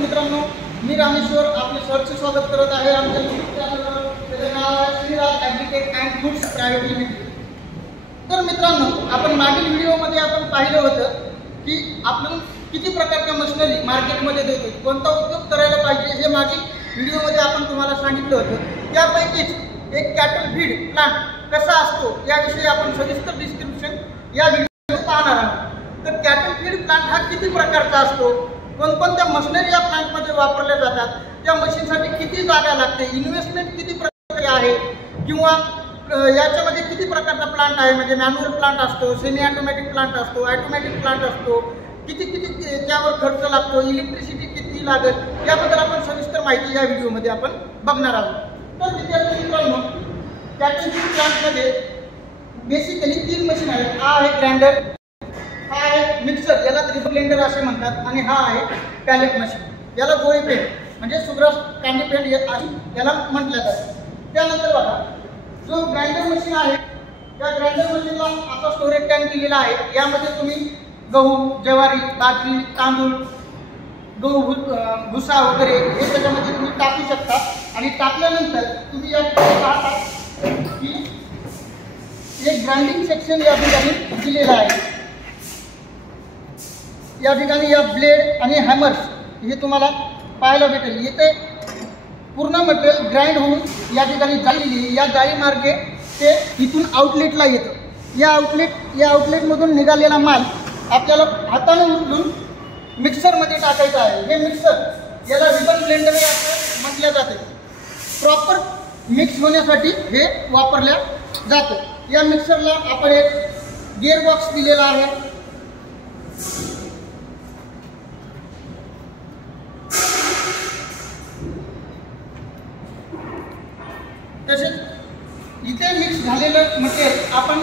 मित्रांनो, मी रामेश्वर आपले सहर्ष स्वागत करत आहे आमच्या YouTube चॅनलवर. त्याचे नाव आहे Shriraj agritech and foods private limited. तर मित्रांनो, आपण मागील व्हिडिओमध्ये आपण पाहिलं होतं की आपण किती प्रकारच्या मशिनरी मार्केटमध्ये देतो, कोणता उपयोग करायला पाहिजे हे मागील व्हिडिओमध्ये आपण तुम्हाला सांगितलं होतं. त्यापैकीच एक कॅटल फीड प्लांट कसा असतो याविषयी आपण सविस्तर डिस्क्रिप्शन या व्हिडिओमध्ये पाहणार आहोत. तर कॅटल फीड प्लांट हा किती प्रकारचा असतो, कोणकोणत्या मशिनरी या प्लांटमध्ये वापरल्या जातात, त्या मशीनसाठी किती जागा लागते, इन्व्हेस्टमेंट किती प्रकारे आहे, किंवा याच्यामध्ये किती प्रकारचा प्लांट आहे, म्हणजे मॅन्युअल प्लांट असतो, सेमी ऑटोमॅटिक प्लांट असतो, ऑटोमॅटिक प्लांट असतो, किती त्यावर खर्च लागतो, इलेक्ट्रिसिटी किती लागेल, याबद्दल आपण सविस्तर माहिती या व्हिडिओमध्ये आपण बघणार आहोत. तर विद्यार्थी मित्रांनो, कॅटल फीड प्लांटमध्ये बेसिकली 3 मशीन आहेत. हा आहे ग्राइंडर, हा आहे मिक्सर, याला तरी ब्लेंडर असे म्हणतात, आणि हा आहे पॅलेट मशीन, याला गोळी पेंट म्हणजे सुग्रास कँडी पेंट याला म्हटलं जातं. त्यानंतर बघा, जो ग्राइंडर मशीन आहे त्या ग्राइंडर मशीनला असा स्टोरेज टँक दिलेला आहे. यामध्ये तुम्ही गहू, ज्वारी, बाजरी, तांदूळ, गहू, भुसा वगैरे हे त्याच्यामध्ये तुम्ही टाकू शकता. आणि टाकल्यानंतर तुम्ही या पाहता की एक ग्राइंडिंग सेक्शन या ठिकाणी दिलेला आहे. या ठिकाणी या ब्लेड आणि हॅमर्स हे तुम्हाला पाहायला भेटेल. येथे पूर्ण मटेरियल ग्राइंड होऊन या ठिकाणी जाळी, या जाळीमार्गे ते इथून आउटलेटला येतं. या आउटलेटमधून निघालेला माल आपल्याला हाताने उचलून मिक्सरमध्ये टाकायचा आहे. हे मिक्सर याला रिबन ब्लेंडर असं म्हटलं जाते. प्रॉपर मिक्स होण्यासाठी हे वापरल्या जातं. या मिक्सरला आपण एक गिअर बॉक्स दिलेला आहे. तसेच इथे मिक्स झालेलं मटेरियल आपण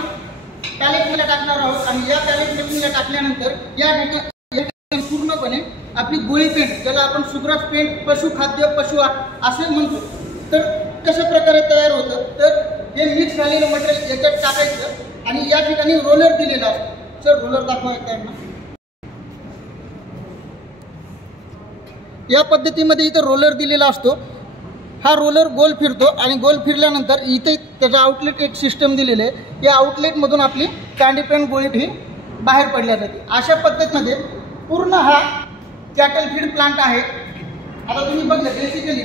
पॅलेटमध्ये टाकणार आहोत. आणि या पॅलेट मशीनला टाकल्यानंतर या ठिकाणी पूर्णपणे आपली गोळी पेंट, ज्याला आपण सुग्रास पेंट, पशुखाद्य, पशु असे म्हणतो, तर कशा प्रकारे तयार होतं. तर हे मिक्स झालेलं मटेरियल याच्यात टाकायचं आणि या ठिकाणी रोलर दिलेला असतो. सर, रोलर दाखवायचं आहे ना. या पद्धतीमध्ये इथं रोलर दिलेला असतो. हा रोलर गोल फिरतो आणि गोल फिरल्यानंतर इथे त्याचा आउटलेट एक सिस्टम दिलेलं आहे. या आउटलेटमधून आपली कँडी पेंट गोळी ही बाहेर पडल्या जाते. अशा पद्धतीमध्ये पूर्ण हा कॅटल फीड प्लांट आहे. आता तुम्ही बघलं, बेसिकली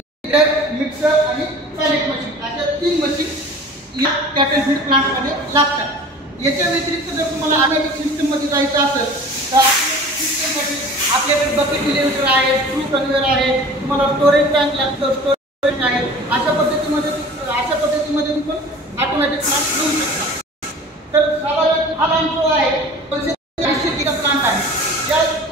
मिक्सर आणि पॅलेट मशीन अशा 3 मशीन या कॅटल फीड प्लांटमध्ये लागतात. याच्या व्यतिरिक्त जर तुम्हाला ऑटोमॅटिक सिस्टममध्ये जायचं असेल तर सिस्टममध्ये आपल्याकडे बकेट इलेव्हेटर आहे, स्क्रू कन्व्हेयर आहे, तुम्हाला स्टोरेज टँक लागतं, स्टोरेज आहे. अशा पद्धतीमध्ये तुम्ही ऑटोमॅटिक प्लांट घेऊ शकता. तर साधारण हा प्लांट जो आहे 280 किलो प्लांट आहे.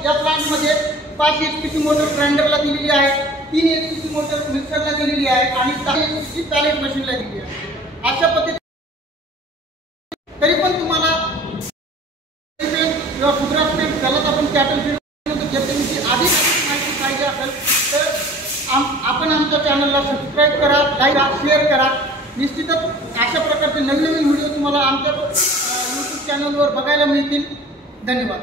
या प्लांटमध्ये 5 HP ची मोटर ग्राइंडरला दिलेली आहे, 3 HP ची मोटर मिक्सरला दिलेली आहे आणि 10 HP ची पॅलेट मशीनला दिलेली आहे. अशा पद्धतीने तरी पण तुम्हाला किंवा सुग्रास पेंट, त्यालाच आपण कॅटल फीड अधिक माहिती पाहिजे असेल तर आपण आमच्या चॅनलला सबस्क्राईब करा, लाईक करा, शेअर करा. निश्चितच अशा प्रकारचे नवीन व्हिडिओ तुम्हाला आमच्या YouTube चॅनलवर बघायला मिळतील. धन्यवाद.